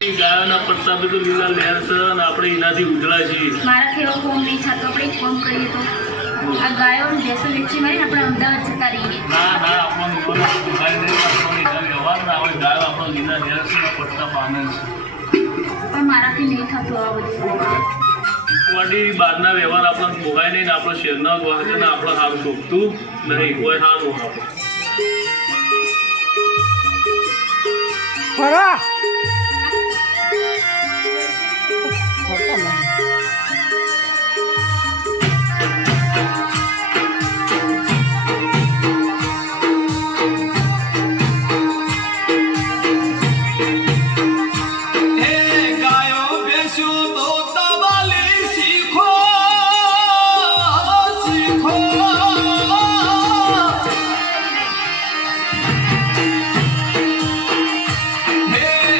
ગાયોના પ્રતાપે તો લીલા લહેર છે અને આપણે એનાથી ઉજળા છીએ. મારાથી એવો ફોર્મ નહીં થતો. આપણે એક ફોર્મ કરીએ તો આ ગાયો અને ભેંસો વેચી મારીને આપણે અમદાવાદ જતા રહીએ. ના ના આપણને ભોગાય નહીં, આપણને એના વ્યવહાર ના હોય. ગાયો આપણો લીલા લહેર છે અને પ્રતાપ આનંદ છે. પણ મારાથી નહીં થતું આ બધું. વળી બહારના વ્યવહાર આપણને ભોગાય નહીં ને આપણો શહેરના વાહ છે ને આપણે સારું શોભતું નહીં. કોઈ સારું આપણે ફરા Hey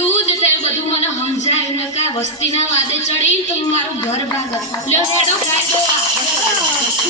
સમજ્યું જે તે બધું મને સમજાયું ને કા વસ્તીના વાદે ચડી તો મારું ઘર ભાગ લ્યો હેડો ગાય દો